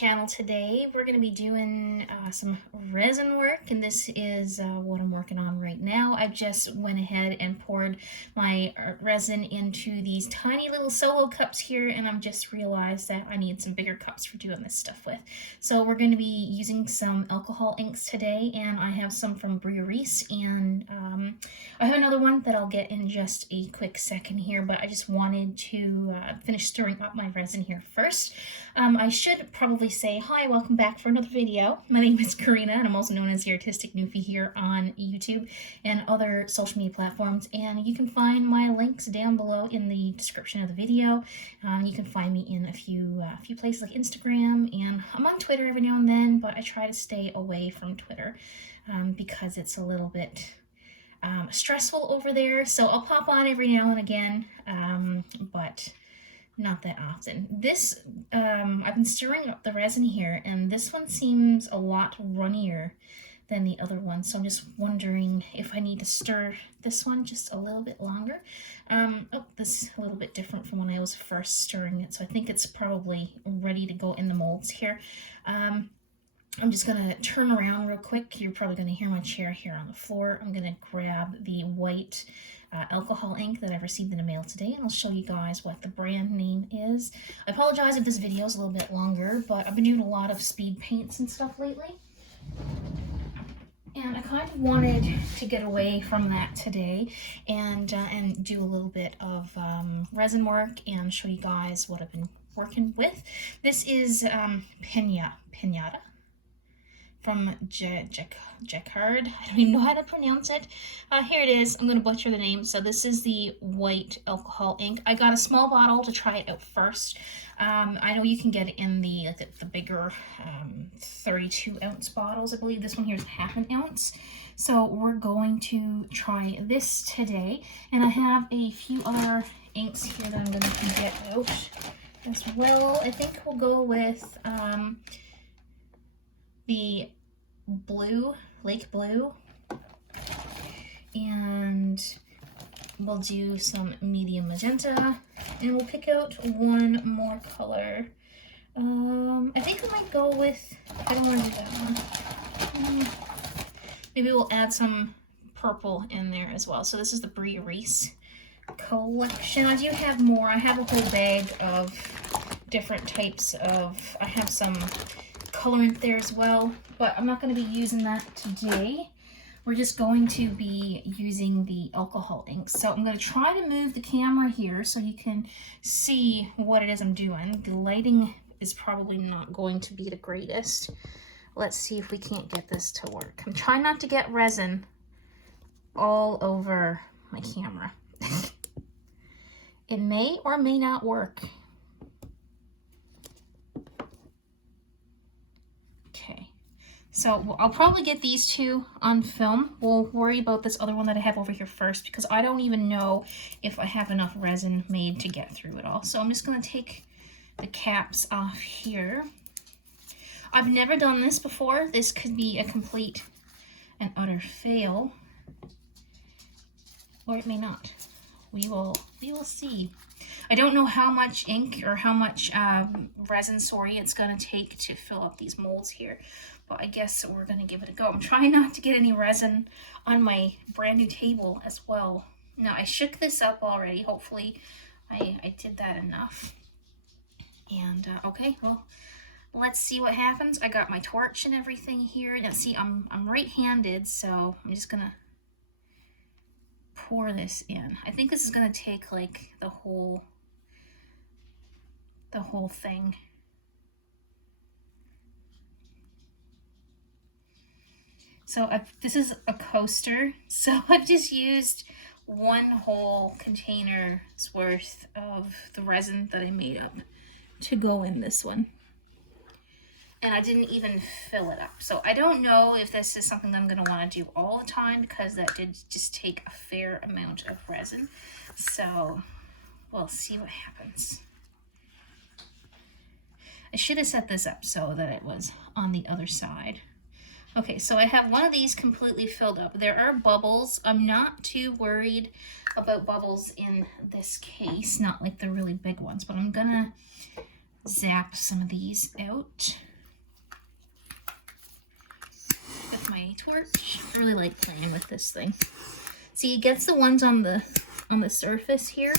channel today. We're going to be doing some resin work, and this is what I'm working on right now. I just went ahead and poured my resin into these tiny little solo cups here, and I've just realized that I need some bigger cups for doing this stuff with. So we're going to be using some alcohol inks today, and I have some from Resin, and I have another one that I'll get in just a quick second here, but I just wanted to finish stirring up my resin here first. I should probably say hi, welcome back for another video. My name is Karina, and I'm also known as the Artistic Newfie here on YouTube and other social media platforms. And you can find my links down below in the description of the video. You can find me in a few places like Instagram, and I'm on Twitter every now and then, but I try to stay away from Twitter because it's a little bit stressful over there. So I'll pop on every now and again, but not that often. This, I've been stirring up the resin here, and this one seems a lot runnier than the other one. So I'm just wondering if I need to stir this one just a little bit longer. Oh, this is a little bit different from when I was first stirring it. So I think it's probably ready to go in the molds here. I'm just gonna turn around real quick. You're probably gonna hear my chair here on the floor. I'm gonna grab the white alcohol ink that I've received in the mail today, and I'll show you guys what the brand name is. I apologize if this video is a little bit longer, but I've been doing a lot of speed paints and stuff lately, and I kind of wanted to get away from that today and do a little bit of resin work and show you guys what I've been working with. This is Pinata from Jacquard. I don't even know how to pronounce it. Here it is. I'm going to butcher the name. So this is the white alcohol ink. I got a small bottle to try it out first. I know you can get it in the bigger 32-ounce bottles. I believe this one here is half an ounce. So we're going to try this today. And I have a few other inks here that I'm going to get out as well. I think we'll go with the blue, lake blue, and we'll do some medium magenta, and we'll pick out one more color. I think I might go with, I don't want to do that one. Maybe we'll add some purple in there as well. So this is the Resin collection. I do have more. I have a whole bag of different types of, I have some colorant there as well, but I'm not going to be using that today. We're just going to be using the alcohol inks. So I'm going to try to move the camera here so you can see what it is I'm doing. The lighting is probably not going to be the greatest. Let's see if we can't get this to work. I'm trying not to get resin all over my camera. It may or may not work. So I'll probably get these two on film. We'll worry about this other one that I have over here first, because I don't even know if I have enough resin made to get through it all. So I'm just going to take the caps off here. I've never done this before. This could be a complete and utter fail, or it may not. We will see. I don't know how much ink or how much resin, it's going to take to fill up these molds here. But I guess we're going to give it a go. I'm trying not to get any resin on my brand new table as well. Now, I shook this up already. Hopefully, I did that enough. And, okay, well, let's see what happens. I got my torch and everything here. Now, see, I'm right-handed, so I'm just going to pour this in. I think this is going to take, like, the whole thing. So this is a coaster, so I've just used one whole container's worth of the resin that I made up to go in this one. And I didn't even fill it up. So I don't know if this is something that I'm going to want to do all the time, because that did just take a fair amount of resin. So we'll see what happens. I should have set this up so that it was on the other side. Okay, so I have one of these completely filled up. There are bubbles. I'm not too worried about bubbles in this case, not like the really big ones, but I'm gonna zap some of these out. my torch. I really like playing with this thing. See, it gets the ones on the surface here,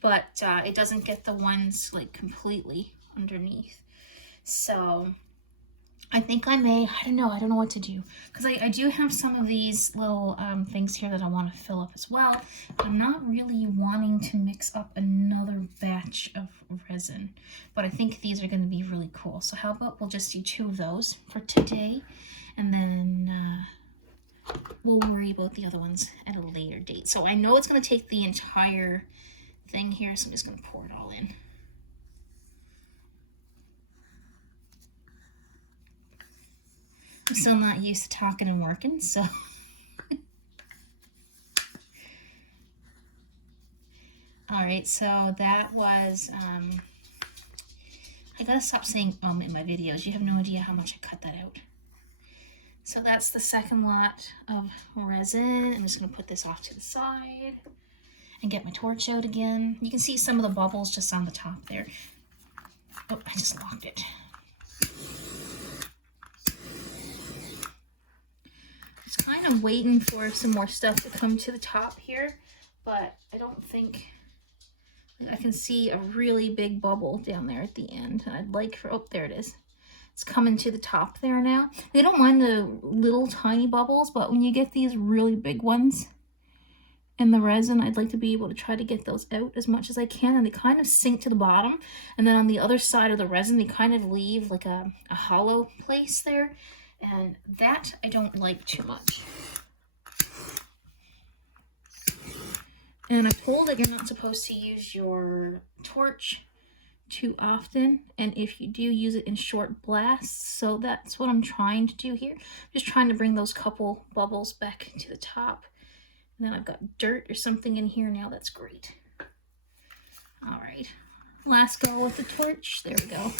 but it doesn't get the ones like completely underneath. So I think I don't know what to do, because I do have some of these little things here that I want to fill up as well. I'm not really wanting to mix up another batch of resin, but I think these are going to be really cool. So how about we'll just do 2 of those for today, and then we'll worry about the other ones at a later date. So I know it's going to take the entire thing here, so I'm just going to pour it all in. I'm still not used to talking and working, so. All right, so that was, I gotta stop saying in my videos. You have no idea how much I cut that out. So that's the second lot of resin. I'm just gonna put this off to the side and get my torch out again. You can see some of the bubbles just on the top there. Oh, I just locked it. Just kind of waiting for some more stuff to come to the top here, but I don't think I can see a really big bubble down there at the end. And I'd like for, oh, there it is. It's coming to the top there now. They don't mind the little tiny bubbles, but when you get these really big ones in the resin, I'd like to be able to try to get those out as much as I can. And they kind of sink to the bottom. And then on the other side of the resin, they kind of leave like a hollow place there. And that I don't like too much. And I told that you're not supposed to use your torch too often, and if you do, use it in short blasts. So that's what I'm trying to do here. Just trying to bring those couple bubbles back to the top. And then I've got dirt or something in here now. That's great. All right, last go with the torch. There we go.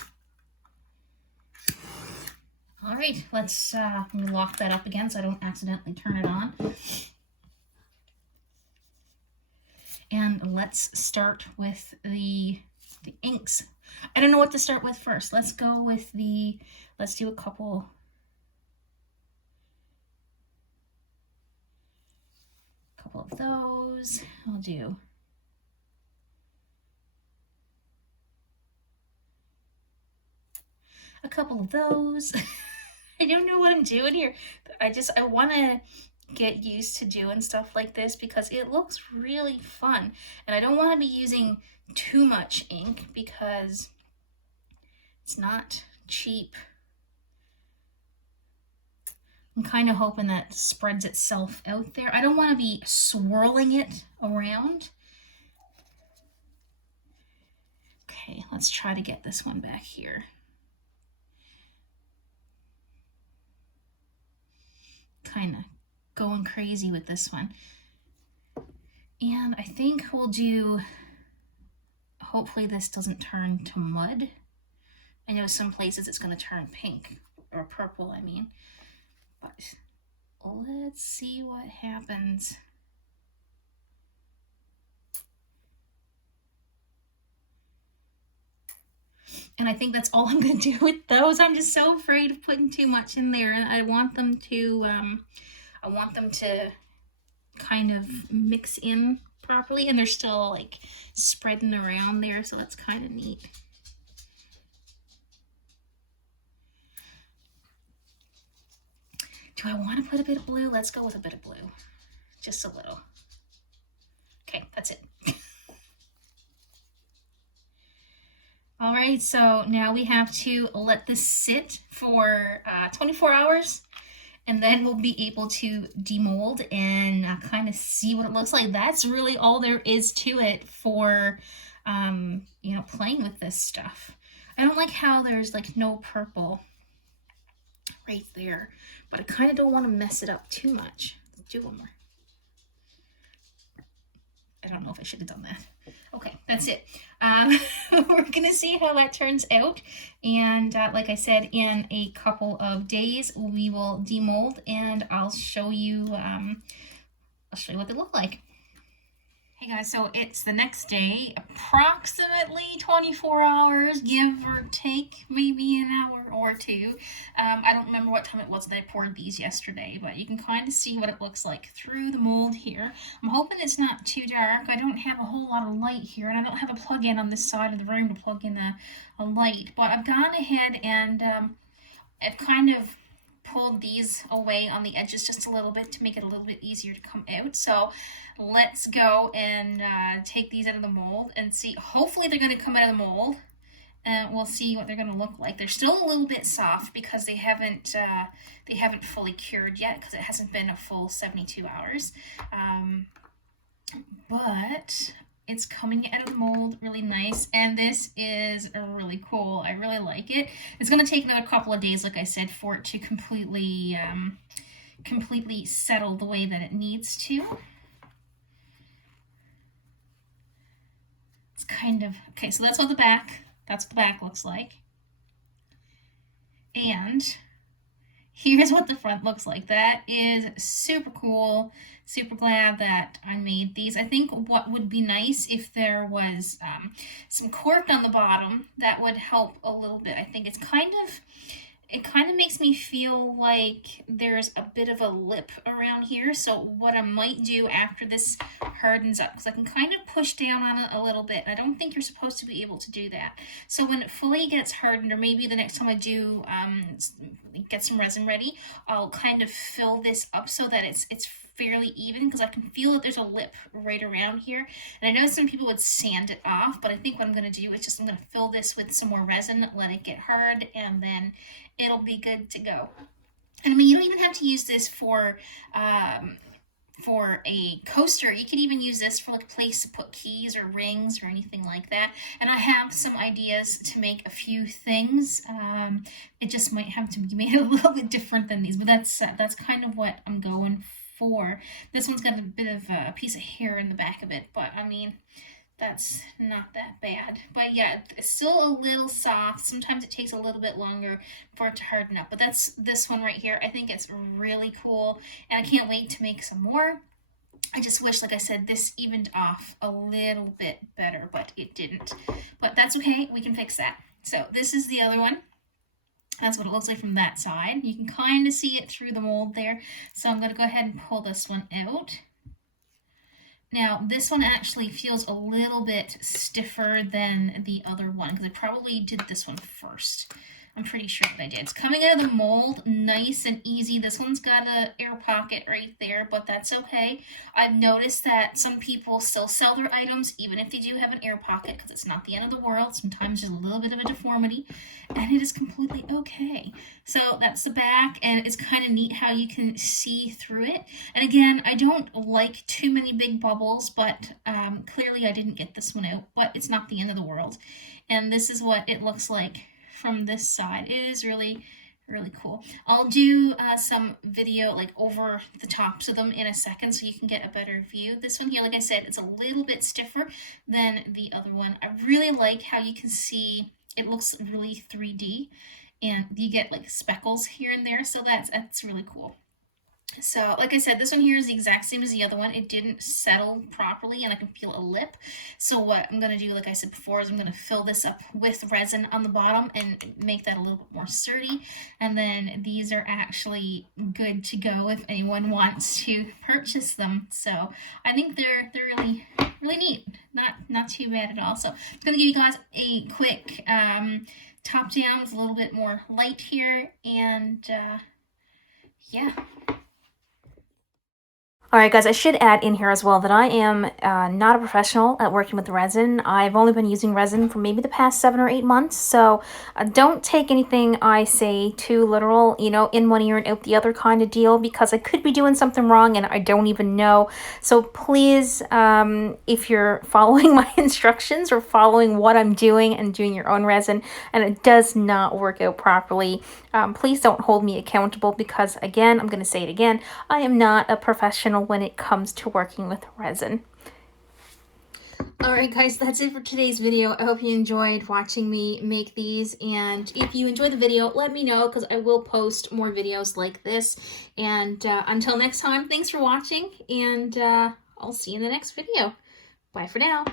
All right, let's let me lock that up again so I don't accidentally turn it on. And let's start with the inks. I don't know what to start with first. Let's go with let's do a couple of those. I'll do a couple of those. I don't know what I'm doing here. I want to get used to doing stuff like this because it looks really fun, and I don't want to be using too much ink because it's not cheap. I'm kind of hoping that spreads itself out there. I don't want to be swirling it around. Okay, let's try to get this one back here. Kind of going crazy with this one. And I think we'll do, hopefully this doesn't turn to mud. I know some places it's going to turn pink, or purple, I mean. But let's see what happens. And I think that's all I'm going to do with those. I'm just so afraid of putting too much in there. And I want them to kind of mix in properly. And they're still like spreading around there. So that's kind of neat. Do I want to put a bit of blue? Let's go with a bit of blue. Just a little. Okay, that's it. All right, so now we have to let this sit for 24 hours, and then we'll be able to demold and kind of see what it looks like. That's really all there is to it for, you know, playing with this stuff. I don't like how there's like no purple right there, but I kind of don't want to mess it up too much. Let's do one more. I don't know if I should have done that. Okay, that's it. We're going to see how that turns out. And like I said, in a couple of days, we will demold and I'll show you what they look like. Hey guys, so it's the next day, approximately 24 hours, give or take, maybe an hour or two. I don't remember what time it was that I poured these yesterday, but you can kind of see what it looks like through the mold here. I'm hoping it's not too dark. I don't have a whole lot of light here, and I don't have a plug-in on this side of the room to plug in a light, but I've gone ahead and I've kind of pulled these away on the edges just a little bit to make it a little bit easier to come out. So let's go and take these out of the mold and see. Hopefully they're going to come out of the mold, and we'll see what they're going to look like. They're still a little bit soft because they haven't fully cured yet, because it hasn't been a full 72 hours. But it's coming out of the mold really nice, and this is really cool. I really like it. It's going to take another couple of days, like I said, for it to completely settle the way that it needs to. It's kind of, okay, so that's what the back looks like. And here's what the front looks like. That is super cool. Super glad that I made these. I think what would be nice if there was some cork on the bottom, that would help a little bit. I think it kind of makes me feel like there's a bit of a lip around here. So what I might do after this hardens up, because I can kind of push down on it a little bit. I don't think you're supposed to be able to do that. So when it fully gets hardened, or maybe the next time I do get some resin ready, I'll kind of fill this up so that it's fairly even, because I can feel that there's a lip right around here. And I know some people would sand it off, but I think what I'm going to do is I'm going to fill this with some more resin, let it get hard, and then it'll be good to go. And I mean, you don't even have to use this for a coaster. You could even use this for like a place to put keys or rings or anything like that. And I have some ideas to make a few things. It just might have to be made a little bit different than these, but that's kind of what I'm going for. This one's got a bit of a piece of hair in the back of it, but I mean, that's not that bad. But yeah, it's still a little soft. Sometimes it takes a little bit longer for it to harden up, but that's this one right here. I think it's really cool, and I can't wait to make some more. I just wish, like I said, this evened off a little bit better, but it didn't. But that's okay, we can fix that. So this is the other one. That's what it looks like from that side. You can kind of see it through the mold there. So I'm going to go ahead and pull this one out. Now, this one actually feels a little bit stiffer than the other one, because I probably did this one first. I'm pretty sure that I did. It's coming out of the mold nice and easy. This one's got an air pocket right there, but that's okay. I've noticed that some people still sell their items even if they do have an air pocket, because it's not the end of the world. Sometimes there's a little bit of a deformity, and it is completely okay. So that's the back, and it's kind of neat how you can see through it. And again, I don't like too many big bubbles, but clearly I didn't get this one out, but it's not the end of the world. And this is what it looks like from this side. It is really, really cool. I'll do some video like over the tops of them in a second so you can get a better view. This one here, like I said, it's a little bit stiffer than the other one. I really like how you can see it looks really 3D, and you get like speckles here and there, so that's really cool. So, like I said, this one here is the exact same as the other one. It didn't settle properly, and I can feel a lip. So what I'm going to do, like I said before, is I'm going to fill this up with resin on the bottom and make that a little bit more sturdy. And then these are actually good to go if anyone wants to purchase them. So I think they're really, really neat. Not too bad at all. So I'm going to give you guys a quick top down with a little bit more light here, and yeah. Alright guys, I should add in here as well that I am not a professional at working with resin. I've only been using resin for maybe the past 7 or 8 months, so don't take anything I say too literal, you know, in one ear and out the other kind of deal, because I could be doing something wrong and I don't even know. So please, if you're following my instructions or following what I'm doing and doing your own resin and it does not work out properly, please don't hold me accountable, because again, I'm going to say it again, I am not a professional when it comes to working with resin. Alright guys, that's it for today's video. I hope you enjoyed watching me make these, and if you enjoyed the video, let me know, because I will post more videos like this. And until next time, thanks for watching, and I'll see you in the next video. Bye for now.